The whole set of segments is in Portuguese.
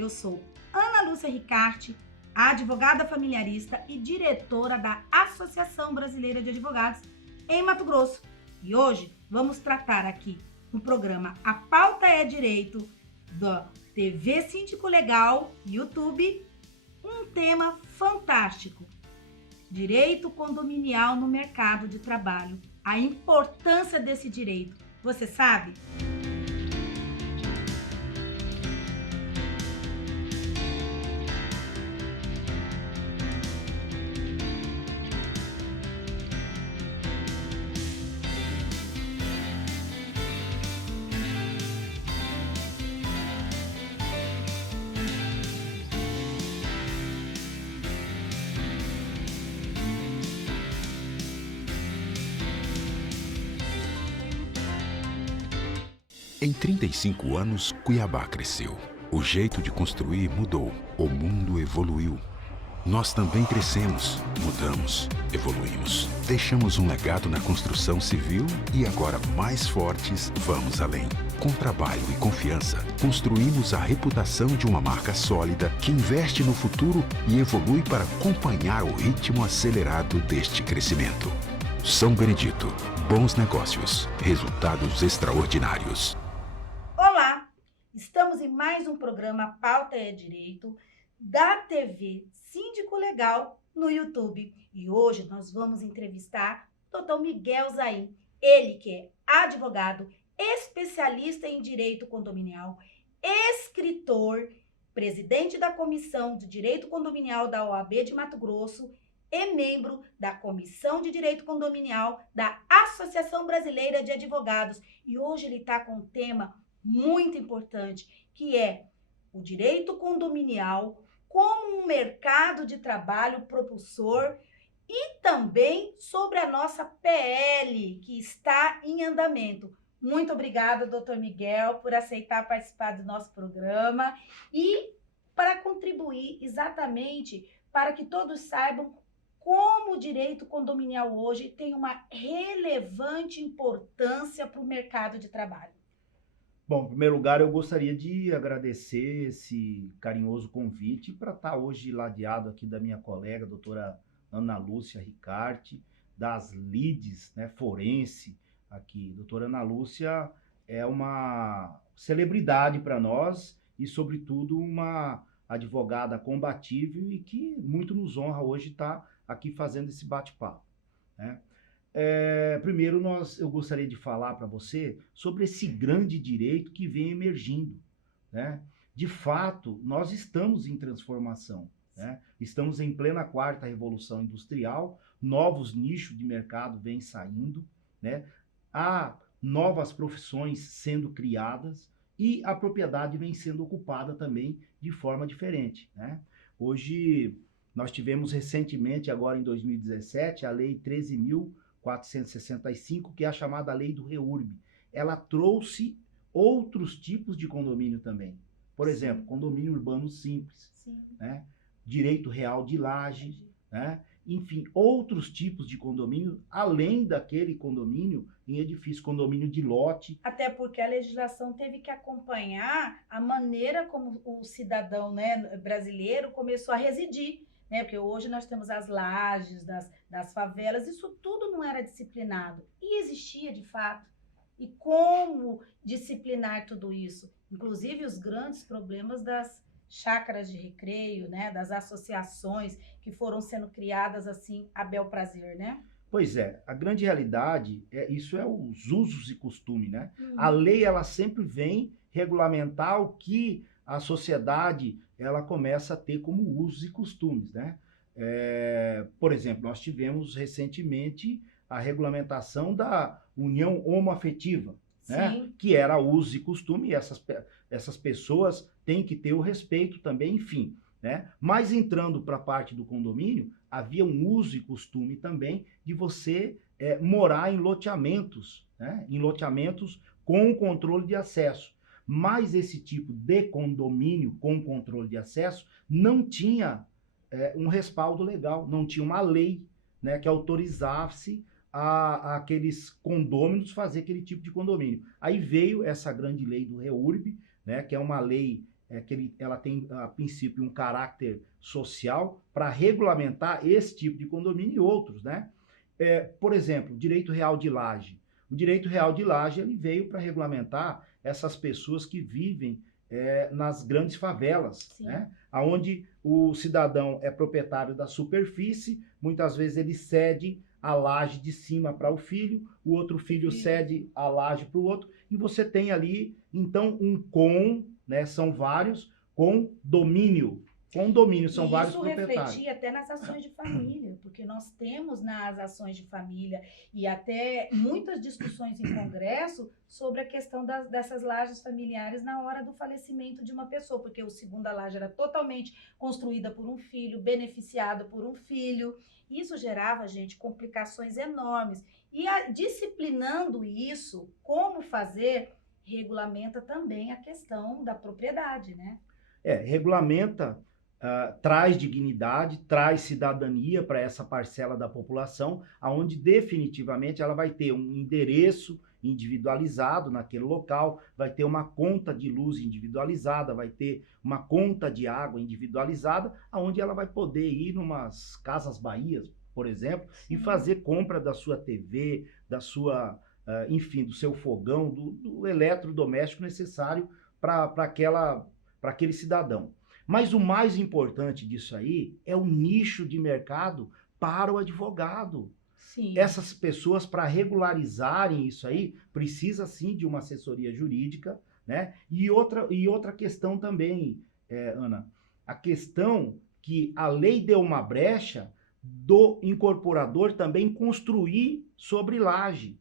Eu sou Ana Lúcia Ricarte, advogada familiarista e diretora da Associação Brasileira de Advogados em Mato Grosso. E hoje vamos tratar aqui no programa A Pauta é Direito, da TV Síndico Legal, YouTube, um tema fantástico: direito condominial no mercado de trabalho. A importância desse direito, você sabe? Em 35 anos, Cuiabá cresceu. O jeito de construir mudou. O mundo evoluiu. Nós também crescemos, mudamos, evoluímos. Deixamos um legado na construção civil e agora, mais fortes, vamos além. Com trabalho e confiança, construímos a reputação de uma marca sólida que investe no futuro e evolui para acompanhar o ritmo acelerado deste crescimento. São Benedito. Bons negócios. Resultados extraordinários. Estamos em mais um programa A Pauta é Direito, da TV Síndico Legal no YouTube. E hoje nós vamos entrevistar o Dr. Miguel Zain, ele que é advogado, especialista em direito condominial, escritor, presidente da Comissão de Direito Condominial da OAB de Mato Grosso e membro da Comissão de Direito Condominial da Associação Brasileira de Advogados. E hoje ele está com um tema muito importante, que é o direito condominial como um mercado de trabalho propulsor e também sobre a nossa PL, que está em andamento. Muito obrigada, doutor Miguel, por aceitar participar do nosso programa e para contribuir exatamente para que todos saibam como o direito condominial hoje tem uma relevante importância para o mercado de trabalho. Bom, em primeiro lugar, eu gostaria de agradecer esse carinhoso convite para estar hoje ladeado aqui da minha colega, doutora Ana Lúcia Ricarte, das LIDES, né, forense aqui. Doutora Ana Lúcia é uma celebridade para nós e, sobretudo, uma advogada combatível e que muito nos honra hoje estar aqui fazendo esse bate-papo, né? Primeiro, eu gostaria de falar para você sobre esse grande direito que vem emergindo, né? De fato, nós estamos em transformação, né? Estamos em plena quarta revolução industrial, novos nichos de mercado vêm saindo, né? Há novas profissões sendo criadas e a propriedade vem sendo ocupada também de forma diferente, né? Hoje, nós tivemos recentemente, agora em 2017, a Lei 13.465, que é a chamada Lei do REURB. Ela trouxe outros tipos de condomínio também. Por exemplo, condomínio urbano simples, né? Direito real de laje, né? Enfim, outros tipos de condomínio, além daquele condomínio em edifício, condomínio de lote. Até porque a legislação teve que acompanhar a maneira como o cidadão, né, brasileiro começou a residir, né? Porque hoje nós temos as lajes das favelas, isso tudo não era disciplinado. E existia de fato. E como disciplinar tudo isso? Inclusive os grandes problemas das chácaras de recreio, né? Das associações que foram sendo criadas assim a bel prazer, né? Pois é, a grande realidade, isso é os usos e costumes, né? A lei, ela sempre vem regulamentar o que a sociedade ela começa a ter como usos e costumes, né? Por exemplo, nós tivemos recentemente a regulamentação da união homoafetiva, né? Que era uso e costume, e essas pessoas têm que ter o respeito também, enfim, né? Mas entrando para a parte do condomínio, havia um uso e costume também de você morar em loteamentos, né? Em loteamentos com controle de acesso. Mas esse tipo de condomínio com controle de acesso não tinha um respaldo legal, não tinha uma lei, né, que autorizasse aqueles condôminos fazer aquele tipo de condomínio. Aí veio essa grande lei do REURB, né, que é uma lei ela tem, a princípio, um caráter social para regulamentar esse tipo de condomínio e outros, né? Por exemplo, o direito real de laje. O direito real de laje ele veio para regulamentar essas pessoas que vivem nas grandes favelas, né? Onde o cidadão é proprietário da superfície, muitas vezes ele cede a laje de cima para o filho, o outro filho cede a laje para o outro, e você tem ali, então, né? São vários, condomínio. Condomínio, são vários proprietários. Isso refletia até nas ações de família, porque nós temos nas ações de família e até muitas discussões em congresso sobre a questão dessas lajes familiares na hora do falecimento de uma pessoa, porque a segunda laje era totalmente construída por um filho, beneficiado por um filho. Isso gerava, gente, complicações enormes. E disciplinando isso, como fazer, regulamenta também a questão da propriedade, né? Regulamenta, traz dignidade, traz cidadania para essa parcela da população, aonde definitivamente ela vai ter um endereço individualizado naquele local, vai ter uma conta de luz individualizada, vai ter uma conta de água individualizada, aonde ela vai poder ir numas Casas Bahia, por exemplo, e fazer compra da sua TV, da sua, enfim, do seu fogão, do eletrodoméstico necessário para aquele cidadão. Mas o mais importante disso aí é o nicho de mercado para o advogado. Sim. Essas pessoas, para regularizarem isso aí, precisa sim de uma assessoria jurídica, né? E outra questão também, Ana, a questão que a lei deu uma brecha do incorporador também construir sobre laje.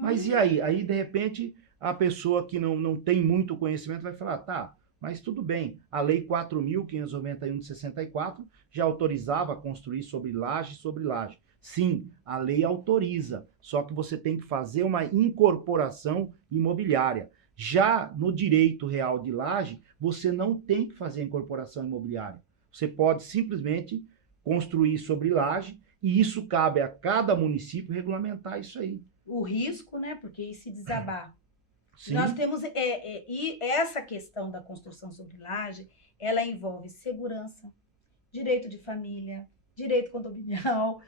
Mas e aí? Aí, de repente, a pessoa que não tem muito conhecimento vai falar, tá, mas tudo bem, a Lei 4.591 de 64 já autorizava construir sobre laje. Sim, a lei autoriza, só que você tem que fazer uma incorporação imobiliária. Já no direito real de laje, você não tem que fazer incorporação imobiliária. Você pode simplesmente construir sobre laje e isso cabe a cada município regulamentar isso aí. O risco, né? Porque e se desabar? Sim. Nós temos e essa questão da construção sobre laje, ela envolve segurança, direito de família, direito condominial,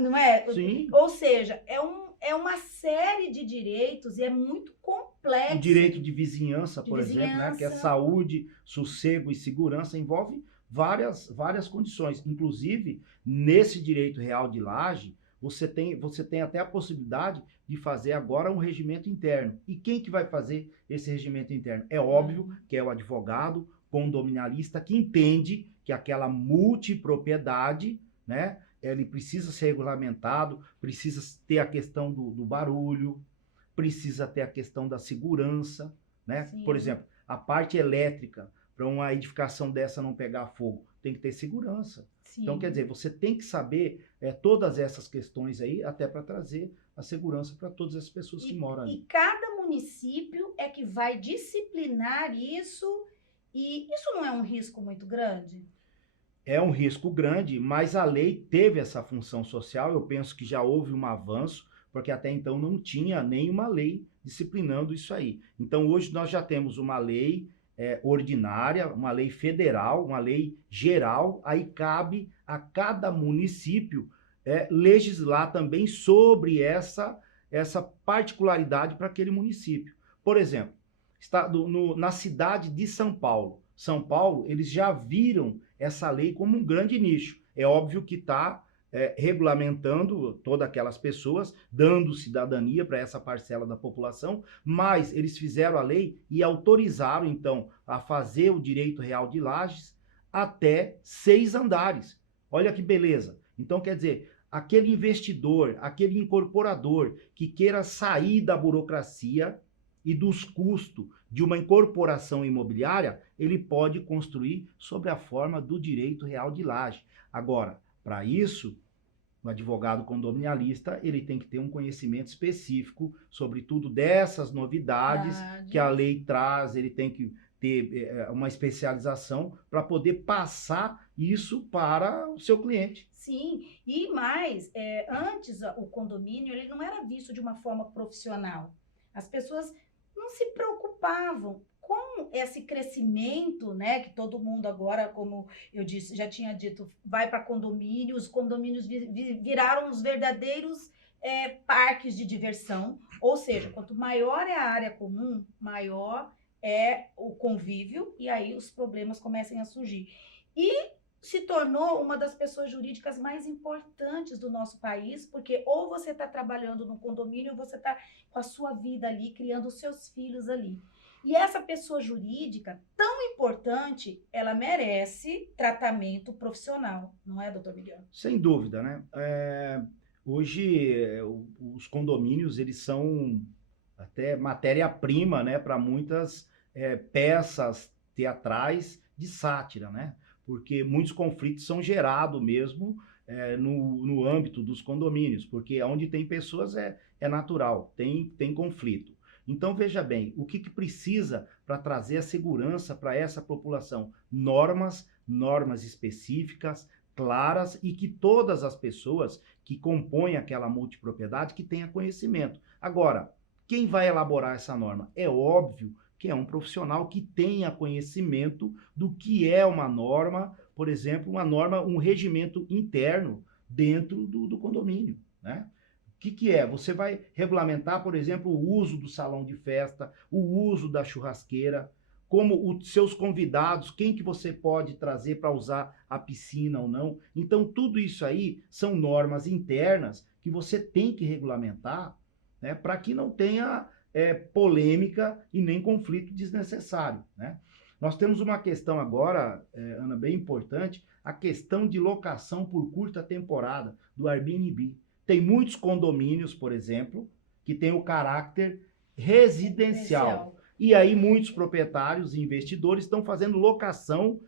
não é? Sim. Ou seja, é uma série de direitos e é muito complexo. O direito de vizinhança, por exemplo, né? Que é saúde, sossego e segurança, envolve várias condições. Inclusive, nesse direito real de laje, você tem até a possibilidade de fazer agora um regimento interno. E quem que vai fazer esse regimento interno? É óbvio que é o advogado condominialista que entende que aquela multipropriedade, né, ele precisa ser regulamentado, precisa ter a questão do barulho, precisa ter a questão da segurança, né? Sim. Por exemplo, a parte elétrica, para uma edificação dessa não pegar fogo, tem que ter segurança. Sim. Então, quer dizer, você tem que saber todas essas questões aí, até para trazer a segurança para todas as pessoas que moram ali. E cada município é que vai disciplinar isso, e isso não é um risco muito grande? É um risco grande, mas a lei teve essa função social, eu penso que já houve um avanço, porque até então não tinha nenhuma lei disciplinando isso aí. Então, hoje nós já temos uma lei ordinária, uma lei federal, uma lei geral, aí cabe a cada município legislar também sobre essa particularidade para aquele município. Por exemplo, na cidade de São Paulo. São Paulo, eles já viram essa lei como um grande nicho. É óbvio que está regulamentando todas aquelas pessoas, dando cidadania para essa parcela da população, mas eles fizeram a lei e autorizaram, então, a fazer o direito real de lajes até 6 andares. Olha que beleza. Então, quer dizer, aquele investidor, aquele incorporador que queira sair da burocracia e dos custos de uma incorporação imobiliária, ele pode construir sobre a forma do direito real de laje. Agora, para isso, o advogado condominialista, ele tem que ter um conhecimento específico sobre tudo dessas novidades que a lei traz, ele tem que ter uma especialização para poder passar isso para o seu cliente. Sim, e mais, antes o condomínio ele não era visto de uma forma profissional. As pessoas não se preocupavam. com esse crescimento, né, que todo mundo agora, como eu disse, já tinha dito, vai para condomínios, os condomínios viraram os verdadeiros parques de diversão, ou seja, quanto maior é a área comum, maior é o convívio, e aí os problemas começam a surgir. E se tornou uma das pessoas jurídicas mais importantes do nosso país, porque ou você está trabalhando no condomínio, ou você está com a sua vida ali, criando os seus filhos ali. E essa pessoa jurídica, tão importante, ela merece tratamento profissional, não é, doutor Miguel? Sem dúvida, né? Hoje, os condomínios, eles são até matéria-prima, né, para muitas peças teatrais de sátira, né? Porque muitos conflitos são gerados mesmo no âmbito dos condomínios, porque onde tem pessoas é natural, tem conflito. Então, veja bem, o que precisa para trazer a segurança para essa população? Normas específicas, claras, e que todas as pessoas que compõem aquela multipropriedade que tenham conhecimento. Agora, quem vai elaborar essa norma? É óbvio que é um profissional que tenha conhecimento do que é uma norma, por exemplo, uma norma, um regimento interno dentro do condomínio, né? O que é? Você vai regulamentar, por exemplo, o uso do salão de festa, o uso da churrasqueira, como os seus convidados, quem que você pode trazer para usar a piscina ou não. Então, tudo isso aí são normas internas que você tem que regulamentar, né, para que não tenha polêmica e nem conflito desnecessário, né? Nós temos uma questão agora, Ana, bem importante, a questão de locação por curta temporada do Airbnb. Tem muitos condomínios, por exemplo, que têm o caráter residencial. E aí muitos proprietários e investidores estão fazendo locação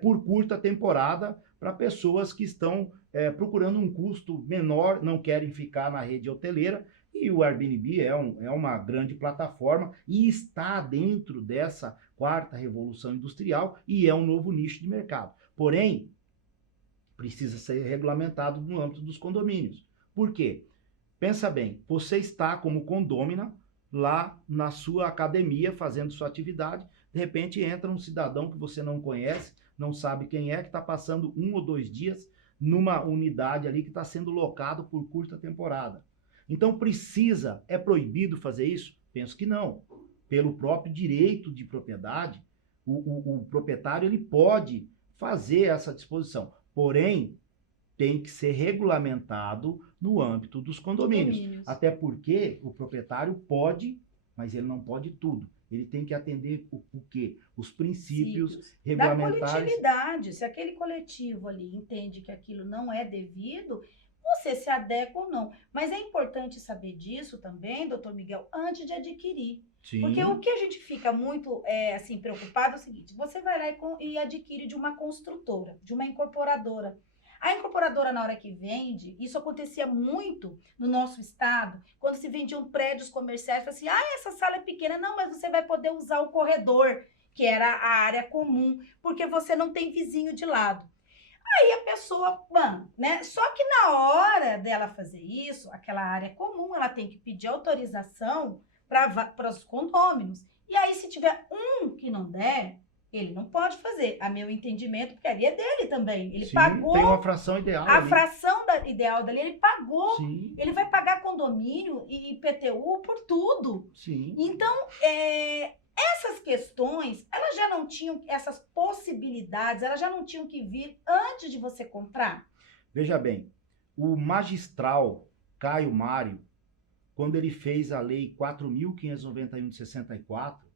por curta temporada para pessoas que estão procurando um custo menor, não querem ficar na rede hoteleira. E o Airbnb é uma grande plataforma e está dentro dessa quarta revolução industrial e é um novo nicho de mercado. Porém, precisa ser regulamentado no âmbito dos condomínios. Por quê? Pensa bem, você está como condômina lá na sua academia fazendo sua atividade, de repente entra um cidadão que você não conhece, não sabe quem é, que está passando 1 ou 2 dias numa unidade ali que está sendo locado por curta temporada. Então é proibido fazer isso? Penso que não. Pelo próprio direito de propriedade, o proprietário ele pode fazer essa disposição. Porém, tem que ser regulamentado no âmbito dos condomínios. Até porque o proprietário pode, mas ele não pode tudo. Ele tem que atender o quê? Os princípios regulamentares. Da coletividade. Se aquele coletivo ali entende que aquilo não é devido, você se adequa ou não. Mas é importante saber disso também, doutor Miguel, antes de adquirir. Sim. Porque o que a gente fica muito preocupado é o seguinte: você vai lá e adquire de uma construtora, de uma incorporadora. A incorporadora, na hora que vende, isso acontecia muito no nosso estado, quando se vendiam prédios comerciais, fala assim, essa sala é pequena, não, mas você vai poder usar o corredor, que era a área comum, porque você não tem vizinho de lado. Aí a pessoa, né? Só que na hora dela fazer isso, aquela área comum, ela tem que pedir autorização para os condôminos. E aí, se tiver um que não der, ele não pode fazer, a meu entendimento, porque ali é dele também. Ele pagou. Tem uma fração ideal. A fração ideal dali, ele pagou. Sim. Ele vai pagar condomínio e IPTU por tudo. Sim. Então, essas questões, elas já não tinham, essas possibilidades, elas já não tinham que vir antes de você comprar? Veja bem, o magistral Caio Mário, quando ele fez a lei 4.591 de 64,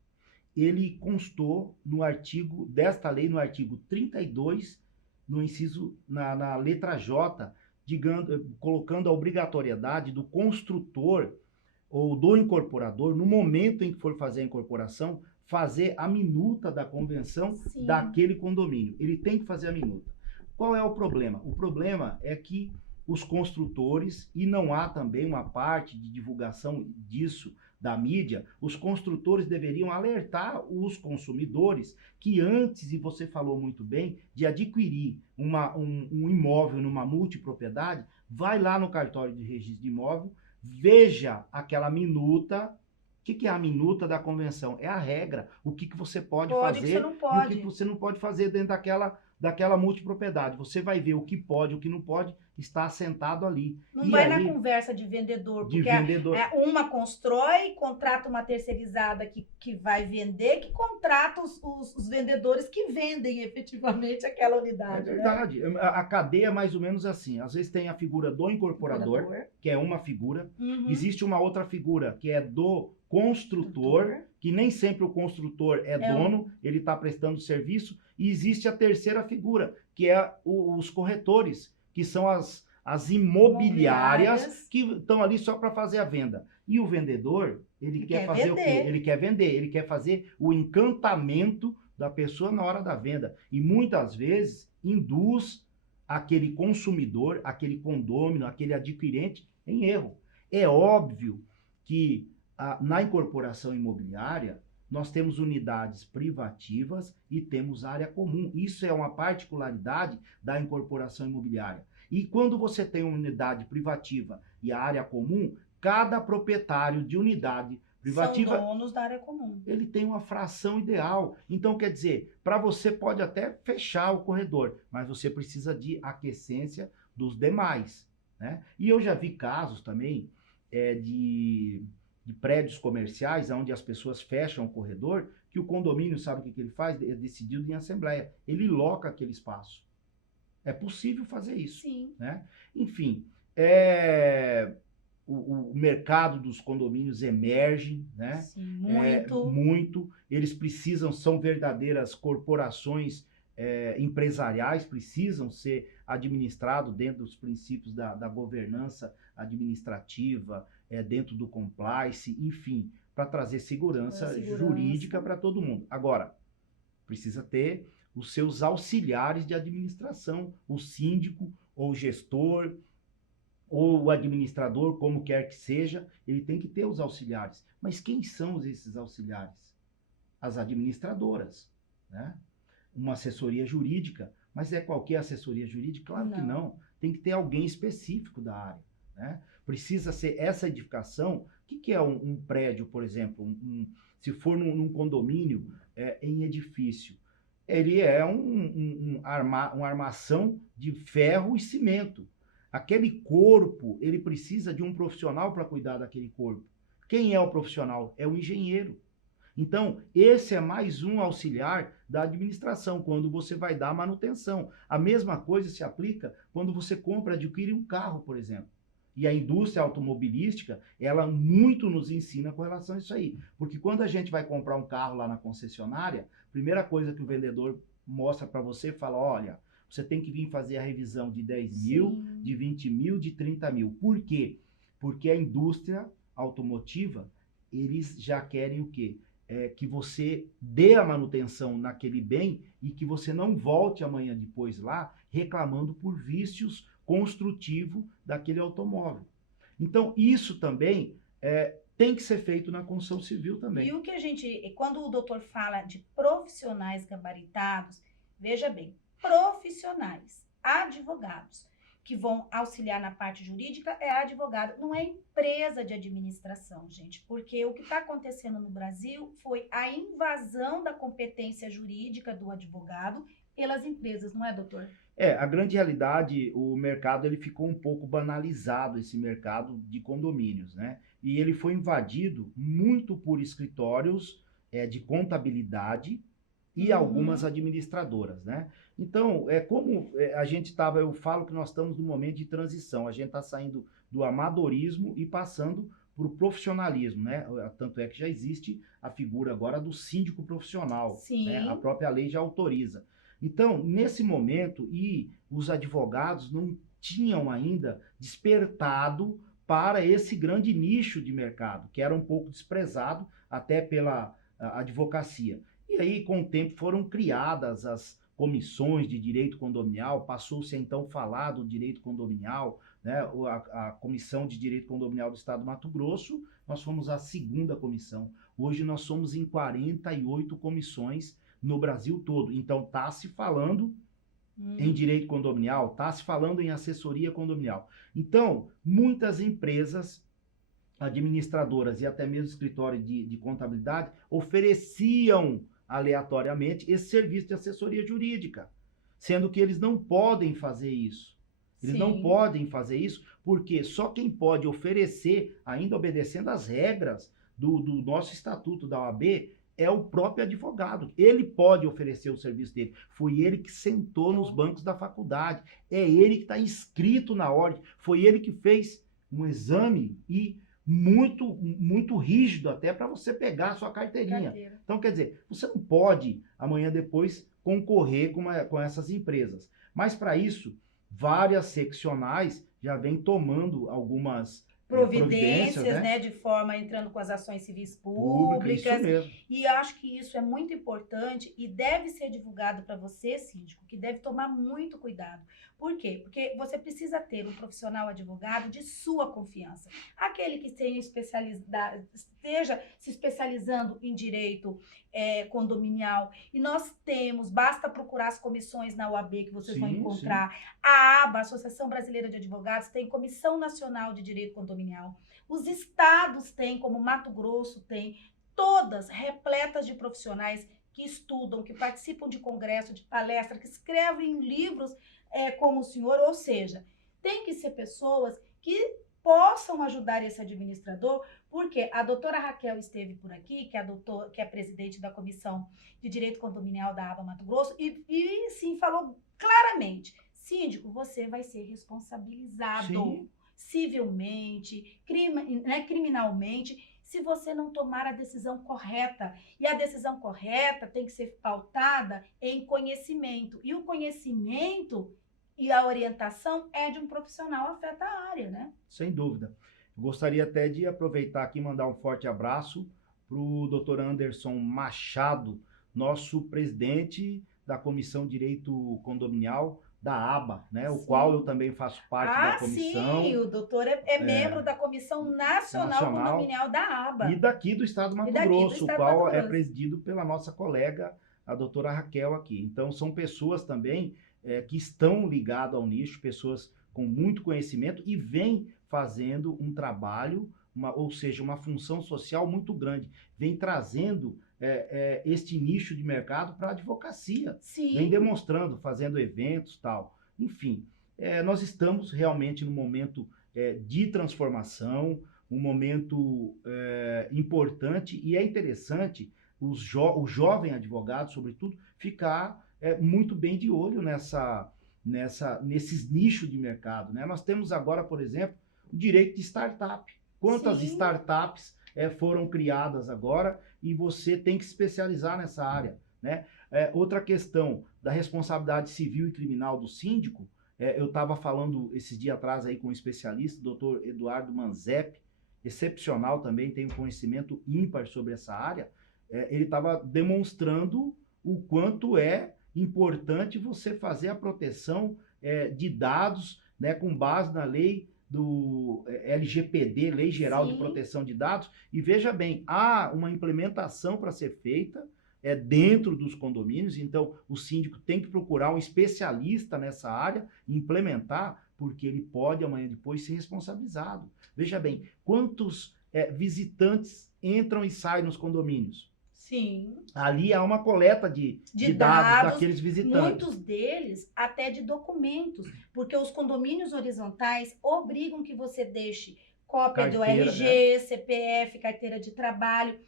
ele constou no artigo desta lei, no artigo 32, no inciso, na letra J, colocando a obrigatoriedade do construtor ou do incorporador, no momento em que for fazer a incorporação, fazer a minuta da convenção. Sim. Daquele condomínio. Ele tem que fazer a minuta. Qual é o problema? O problema é que os construtores, e não há também uma parte de divulgação disso da mídia, os construtores deveriam alertar os consumidores que antes, e você falou muito bem, de adquirir um imóvel numa multipropriedade, vai lá no cartório de registro de imóvel, veja aquela minuta que é a minuta da convenção? É a regra. O que você pode Pode, que fazer você não e o pode. que você não pode fazer dentro daquela multipropriedade. Você vai ver o que pode, o que não pode, está assentado ali. Não E vai na aí, conversa de vendedor, de porque vendedor. uma constrói, contrata uma terceirizada que vai vender, que contrata os vendedores que vendem efetivamente aquela É unidade. verdade. A cadeia é mais ou menos assim. Às vezes tem a figura do incorporador, que é uma figura. Uhum. Existe uma outra figura, que é do construtor, que nem sempre o construtor é dono, ele está prestando serviço. E existe a terceira figura, que é os corretores, que são as imobiliárias que estão ali só para fazer a venda. E o vendedor, ele quer fazer o quê? Ele quer vender, ele quer fazer o encantamento da pessoa na hora da venda. E muitas vezes induz aquele consumidor, aquele condômino, aquele adquirente em erro. É óbvio que na incorporação imobiliária nós temos unidades privativas e temos área comum. Isso é uma particularidade da incorporação imobiliária. E quando você tem uma unidade privativa e a área comum, cada proprietário de unidade privativa, são donos da área comum. Ele tem uma fração ideal. Então, quer dizer, para você pode até fechar o corredor, mas você precisa de aquiescência dos demais, né? E eu já vi casos também de prédios comerciais, onde as pessoas fecham o corredor, que o condomínio, sabe o que ele faz? É decidido em assembleia. Ele loca aquele espaço. É possível fazer isso. Sim. Né? Enfim, o mercado dos condomínios emerge, né? Sim, muito. Muito. Eles precisam, são verdadeiras corporações empresariais, precisam ser administrados dentro dos princípios da governança administrativa, dentro do compliance, enfim, para trazer segurança jurídica para todo mundo. Agora, precisa ter os seus auxiliares de administração, o síndico, ou o gestor, ou o administrador, como quer que seja, ele tem que ter os auxiliares. Mas quem são esses auxiliares? As administradoras, né? Uma assessoria jurídica, mas é qualquer assessoria jurídica? Claro que não. Tem que ter alguém específico da área, né? Precisa ser essa edificação. O que é um prédio, por exemplo? Se for num condomínio em edifício, ele é uma armação de ferro e cimento. Aquele corpo, ele precisa de um profissional para cuidar daquele corpo. Quem é o profissional? É o engenheiro. Então, esse é mais um auxiliar da administração, quando você vai dar manutenção. A mesma coisa se aplica quando você adquire um carro, por exemplo. E a indústria automobilística, ela muito nos ensina com relação a isso aí. Porque quando a gente vai comprar um carro lá na concessionária, a primeira coisa que o vendedor mostra para você, fala, olha, você tem que vir fazer a revisão de 10 mil, de 20 mil, de 30 mil. Por quê? Porque a indústria automotiva, eles já querem o quê? Que você dê a manutenção naquele bem e que você não volte amanhã depois lá reclamando por vícios construtivos daquele automóvel. Então, isso também tem que ser feito na construção civil também. E o que quando o doutor fala de profissionais gabaritados, veja bem, profissionais, advogados, que vão auxiliar na parte jurídica é advogado, não é empresa de administração, gente, porque o que está acontecendo no Brasil foi a invasão da competência jurídica do advogado pelas empresas, não é, doutor? A grande realidade, o mercado ele ficou um pouco banalizado, esse mercado de condomínios, né? E ele foi invadido muito por escritórios de contabilidade e algumas administradoras, né? Então, a gente estava, eu falo que nós estamos num momento de transição, a gente está saindo do amadorismo e passando para o profissionalismo, né? Tanto é que já existe a figura agora do síndico profissional, né? A própria lei já autoriza. Então, nesse momento, os advogados não tinham ainda despertado para esse grande nicho de mercado, que era um pouco desprezado até pela advocacia. E aí, com o tempo, foram criadas as comissões de direito condominial, passou-se a então falar do direito condominial, né? A Comissão de Direito Condominial do Estado do Mato Grosso, nós fomos a segunda comissão. Hoje nós somos em 48 comissões no Brasil todo. Então, está se falando em direito condominial, está se falando em assessoria condominial. Então, muitas empresas administradoras e até mesmo escritório de contabilidade ofereciam aleatoriamente esse serviço de assessoria jurídica, sendo que eles não podem fazer isso. Eles não Sim. podem fazer isso porque só quem pode oferecer, ainda obedecendo às regras do nosso estatuto da OAB, é o próprio advogado. Ele pode oferecer o serviço dele. Foi ele que sentou nos bancos da faculdade. É ele que está inscrito na ordem. Foi ele que fez um exame e muito rígido até para você pegar a sua carteirinha. Carteira. Então, quer dizer, você não pode, amanhã depois, concorrer com essas empresas. Mas, para isso, várias seccionais já vêm tomando algumas Providências, né? né, de forma entrando com as ações civis Isso públicas. mesmo. E acho que isso é muito importante e deve ser divulgado para você, síndico, que deve tomar muito cuidado. Por quê? Porque você precisa ter um profissional advogado de sua confiança. Aquele que esteja se especializando em direito condominial. E nós temos, basta procurar as comissões na OAB que vocês vão encontrar. A ABA, Associação Brasileira de Advogados, tem Comissão Nacional de Direito Condominial. Os estados têm, como Mato Grosso tem, todas repletas de profissionais que estudam, que participam de congresso, de palestra, que escrevem livros como o senhor, ou seja, tem que ser pessoas que possam ajudar esse administrador, porque a doutora Raquel esteve por aqui, que é presidente da Comissão de Direito Condominial da ABA Mato Grosso, e sim, falou claramente, síndico, você vai ser responsabilizado civilmente, criminalmente, se você não tomar a decisão correta. E a decisão correta tem que ser pautada em conhecimento. E o conhecimento e a orientação é de um profissional afeta a área, né? Sem dúvida. Eu gostaria até de aproveitar aqui e mandar um forte abraço para o Dr. Anderson Machado, nosso presidente da Comissão de Direito Condominial da ABA, né? O qual eu também faço parte da comissão. Sim, o doutor é membro da Comissão Nacional Condominial da ABA. E daqui do Estado do Mato Grosso, o qual é presidido pela nossa colega, a doutora Raquel aqui. Então, são pessoas também que estão ligadas ao nicho, pessoas com muito conhecimento e vêm fazendo um trabalho, ou seja, uma função social muito grande. Vem trazendo este nicho de mercado para a advocacia. Sim. Vem demonstrando, fazendo eventos e tal. Enfim, nós estamos realmente num momento de transformação, um momento importante, e é interessante o jovem advogado, sobretudo, ficar muito bem de olho nesses nichos de mercado, né? Nós temos agora, por exemplo, o direito de startup. Quantas startups foram criadas agora e você tem que se especializar nessa área, né? Outra questão da responsabilidade civil e criminal do síndico, eu estava falando esses dias atrás aí com um especialista, o doutor Eduardo Manzep, excepcional também, tem um conhecimento ímpar sobre essa área. Ele estava demonstrando o quanto é importante você fazer a proteção de dados, né, com base na lei do LGPD, Lei Geral de Proteção de Dados, e veja bem, há uma implementação para ser feita dentro dos condomínios, então o síndico tem que procurar um especialista nessa área e implementar, porque ele pode amanhã depois ser responsabilizado. Veja bem, quantos visitantes entram e saem nos condomínios? Sim. Ali há uma coleta de dados daqueles visitantes. Muitos deles até de documentos, porque os condomínios horizontais obrigam que você deixe cópia do RG, CPF, carteira de trabalho.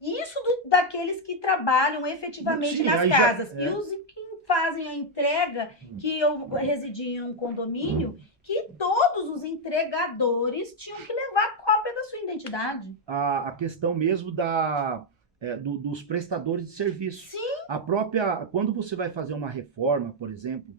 Isso daqueles que trabalham efetivamente nas casas. E os que fazem a entrega, que eu residi em um condomínio, que todos os entregadores tinham que levar cópia da sua identidade. A questão mesmo dos prestadores de serviço. Sim. Quando você vai fazer uma reforma, por exemplo,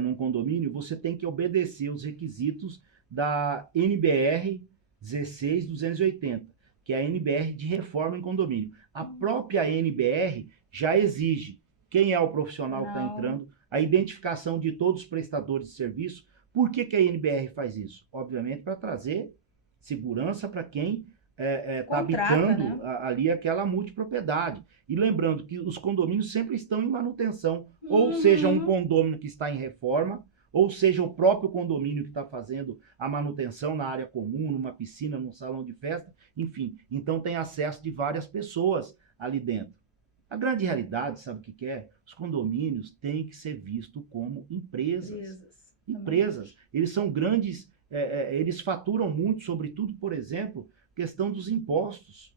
num condomínio, você tem que obedecer os requisitos da NBR 16280, que é a NBR de reforma em condomínio. A própria NBR já exige quem é o profissional que está entrando, a identificação de todos os prestadores de serviço. Por que a NBR faz isso? Obviamente para trazer segurança para quem está habitando, né, ali aquela multipropriedade. E lembrando que os condomínios sempre estão em manutenção, ou seja, um condômino que está em reforma, ou seja, o próprio condomínio que está fazendo a manutenção na área comum, numa piscina, num salão de festa, enfim. Então tem acesso de várias pessoas ali dentro. A grande realidade, sabe o que é? Os condomínios têm que ser vistos como empresas. Empresas. Eles são grandes, eles faturam muito, sobretudo, por exemplo, questão dos impostos.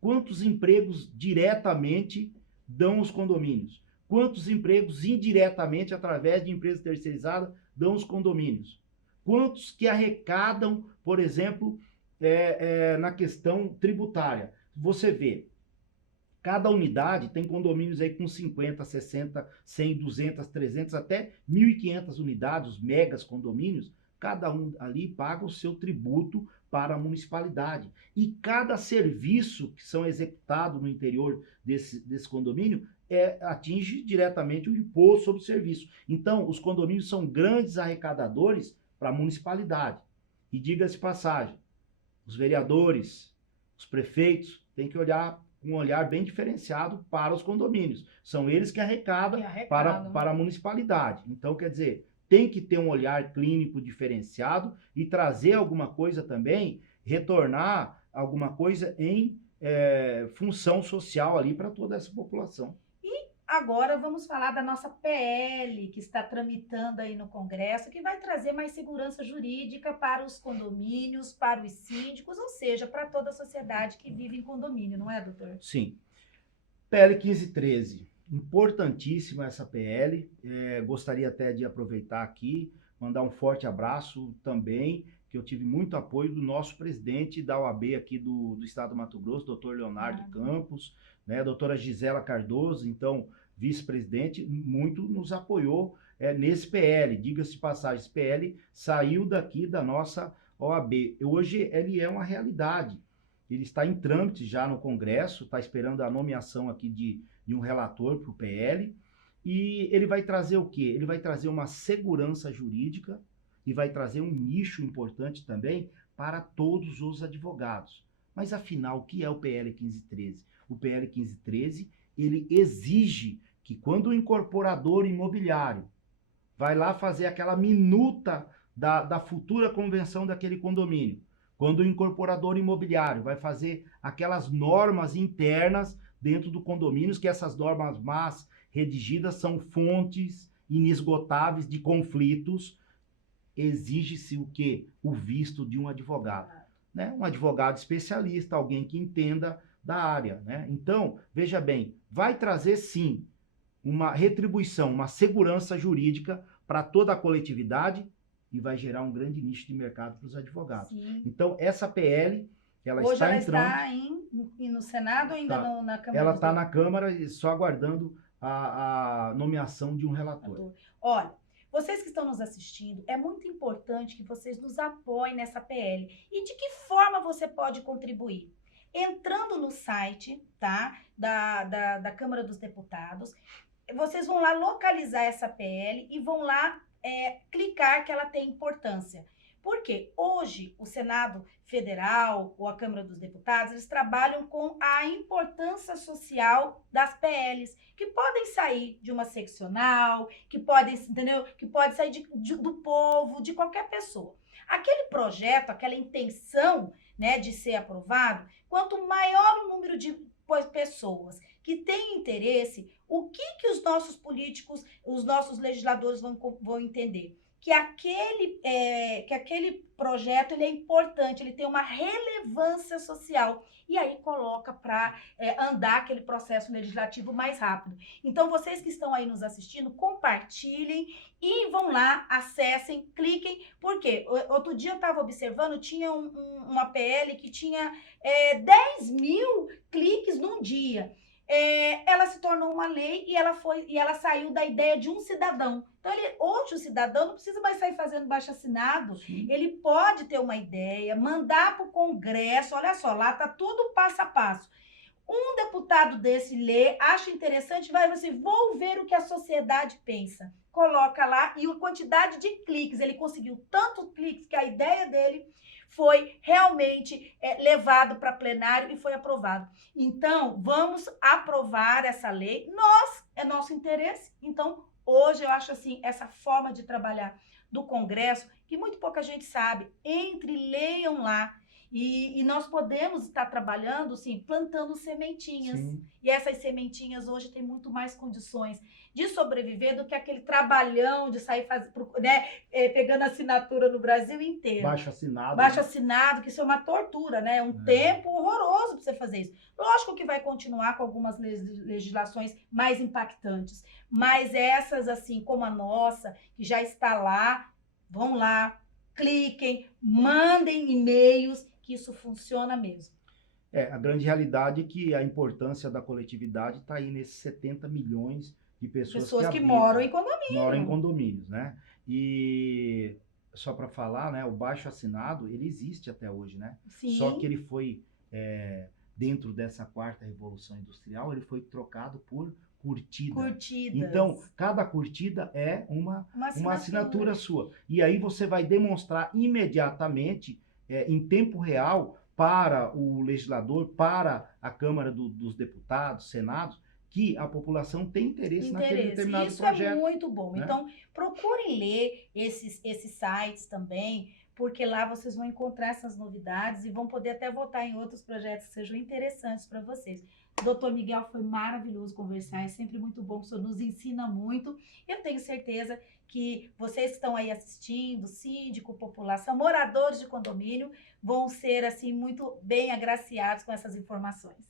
Quantos empregos diretamente dão os condomínios? Quantos empregos indiretamente, através de empresas terceirizadas, dão os condomínios? Quantos que arrecadam, por exemplo, na questão tributária? Você vê, cada unidade tem condomínios aí com 50, 60, 100, 200, 300, até 1.500 unidades, os megas condomínios. Cada um ali paga o seu tributo para a municipalidade. E cada serviço que são executados no interior desse condomínio atinge diretamente o imposto sobre o serviço. Então, os condomínios são grandes arrecadadores para a municipalidade. E diga-se passagem, os vereadores, os prefeitos têm que olhar um olhar bem diferenciado para os condomínios. São eles que arrecadam para a municipalidade. Então, quer dizer, tem que ter um olhar clínico diferenciado e trazer alguma coisa também, retornar alguma coisa em função social ali para toda essa população. Agora vamos falar da nossa PL, que está tramitando aí no Congresso, que vai trazer mais segurança jurídica para os condomínios, para os síndicos, ou seja, para toda a sociedade que vive em condomínio, não é, doutor? Sim. PL 1513. Importantíssima essa PL. Gostaria até de aproveitar aqui, mandar um forte abraço também, que eu tive muito apoio do nosso presidente da OAB aqui do Estado do Mato Grosso, doutor Leonardo Campos, né, doutora Gisela Cardoso, então, vice-presidente, muito nos apoiou nesse PL. Diga-se de passagem, esse PL saiu daqui da nossa OAB. Hoje ele é uma realidade. Ele está em trâmite já no Congresso, está esperando a nomeação aqui de um relator para o PL. E ele vai trazer o quê? Ele vai trazer uma segurança jurídica e vai trazer um nicho importante também para todos os advogados. Mas afinal, o que é o PL 1513? O PL 1513, ele exige que quando o incorporador imobiliário vai lá fazer aquela minuta da futura convenção daquele condomínio, quando o incorporador imobiliário vai fazer aquelas normas internas dentro do condomínio, que essas normas más redigidas são fontes inesgotáveis de conflitos, exige-se o quê? O visto de um advogado, né? Um advogado especialista, alguém que entenda da área, né? Então, veja bem, vai trazer sim uma retribuição, uma segurança jurídica para toda a coletividade e vai gerar um grande nicho de mercado para os advogados. Sim. Então, essa PL, ela hoje está ela entrando... no Senado ou ainda na Câmara? Ela está na Câmara e só aguardando a nomeação de um relator. Olha, vocês que estão nos assistindo, é muito importante que vocês nos apoiem nessa PL. E de que forma você pode contribuir? Entrando no site, tá, da Câmara dos Deputados, vocês vão lá localizar essa PL e vão lá clicar que ela tem importância. Porque hoje o Senado Federal ou a Câmara dos Deputados, eles trabalham com a importância social das PLs, que podem sair de uma seccional, que podem, entendeu? Que pode sair do povo, de qualquer pessoa. Aquele projeto, aquela intenção, né, de ser aprovado, quanto maior o número de pessoas que têm interesse, o que os nossos políticos, os nossos legisladores vão entender? Que aquele projeto ele é importante, ele tem uma relevância social. E aí coloca para andar aquele processo legislativo mais rápido. Então, vocês que estão aí nos assistindo, compartilhem e vão lá, acessem, cliquem. Por quê? Outro dia eu estava observando, tinha uma PL que tinha 10 mil cliques num dia. Ela se tornou uma lei e ela saiu da ideia de um cidadão. Então, hoje o cidadão não precisa mais sair fazendo baixo-assinado. Ele pode ter uma ideia, mandar para o Congresso, olha só, lá está tudo passo a passo. Um deputado desse lê, acha interessante, vai assim, vou ver o que a sociedade pensa. Coloca lá e a quantidade de cliques, ele conseguiu tantos cliques que a ideia dele foi realmente levado para plenário e foi aprovado. Então, vamos aprovar essa lei. É nosso interesse. Então, Hoje eu acho assim, essa forma de trabalhar do Congresso, que muito pouca gente sabe, entre e leiam lá. E nós podemos estar trabalhando, sim, plantando sementinhas. Sim. E essas sementinhas hoje têm muito mais condições de sobreviver do que aquele trabalhão de sair né, pegando assinatura no Brasil inteiro. Baixo assinado. Baixo né? assinado, que isso é uma tortura, né? Um tempo horroroso para você fazer isso. Lógico que vai continuar com algumas legislações mais impactantes, mas essas, assim, como a nossa, que já está lá, vão lá, cliquem, mandem e-mails, que isso funciona mesmo. A grande realidade é que a importância da coletividade está aí nesses 70 milhões de pessoas que habitam, moram em condomínio. moram em condomínios, né? E só para falar, né? O baixo assinado, ele existe até hoje, né? Sim. Só que ele foi, dentro dessa quarta revolução industrial, ele foi trocado por curtida. Curtidas. Então, cada curtida é uma assinatura sua. E aí você vai demonstrar imediatamente, em tempo real, para o legislador, para a Câmara dos Deputados, Senados, que a população tem interesse naquele determinado Isso projeto. é muito bom. né? Então, procurem ler esses sites também, porque lá vocês vão encontrar essas novidades e vão poder até votar em outros projetos que sejam interessantes para vocês. Doutor Miguel, foi maravilhoso conversar, é sempre muito bom, o senhor nos ensina muito. Eu tenho certeza que vocês que estão aí assistindo, síndico, população, moradores de condomínio, vão ser assim muito bem agraciados com essas informações.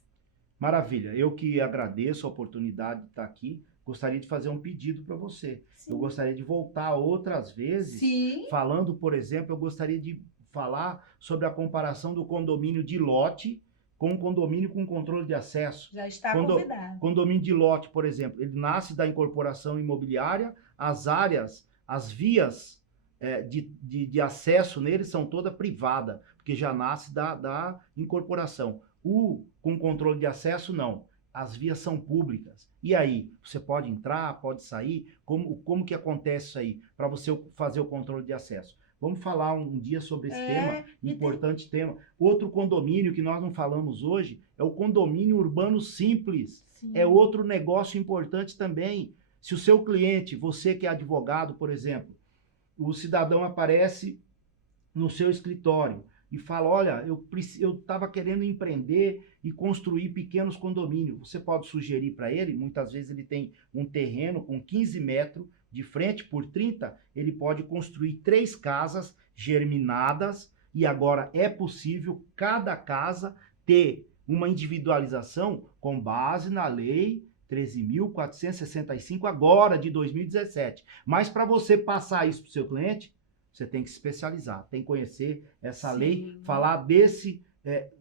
Maravilha, eu que agradeço a oportunidade de estar aqui, gostaria de fazer um pedido para você. Sim. Eu gostaria de voltar outras vezes, Sim. falando, por exemplo, eu gostaria de falar sobre a comparação do condomínio de lote com o condomínio com controle de acesso. Já está convidado. Condomínio de lote, por exemplo, ele nasce da incorporação imobiliária, as áreas, as vias de acesso nele são toda privada, porque já nasce da incorporação. O com controle de acesso, não. As vias são públicas. E aí, você pode entrar, pode sair? Como que acontece isso aí, para você fazer o controle de acesso? Vamos falar um dia sobre esse tema, importante tema. Outro condomínio que nós não falamos hoje é o condomínio urbano simples. Sim. É outro negócio importante também. Se o seu cliente, você que é advogado, por exemplo, o cidadão aparece no seu escritório e fala, olha, eu estava querendo empreender e construir pequenos condomínios. Você pode sugerir para ele, muitas vezes ele tem um terreno com 15 metros, de frente por 30, ele pode construir 3 casas germinadas e agora é possível cada casa ter uma individualização com base na lei 13.465 agora de 2017. Mas para você passar isso para o seu cliente, você tem que se especializar, tem que conhecer essa lei, falar desse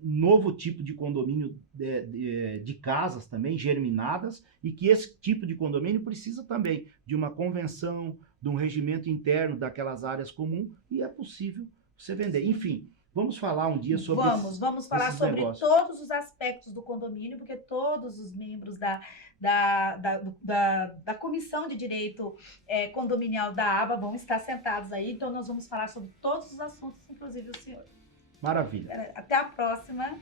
novo tipo de condomínio de casas também, germinadas, e que esse tipo de condomínio precisa também de uma convenção, de um regimento interno daquelas áreas comuns, e é possível você vender. Enfim, vamos falar um dia sobre Vamos falar sobre negócios. todos os aspectos do condomínio, porque todos os membros da Comissão de Direito Condominial da ABA vão estar sentados aí, então nós vamos falar sobre todos os assuntos, inclusive o senhor. Maravilha. Até a próxima.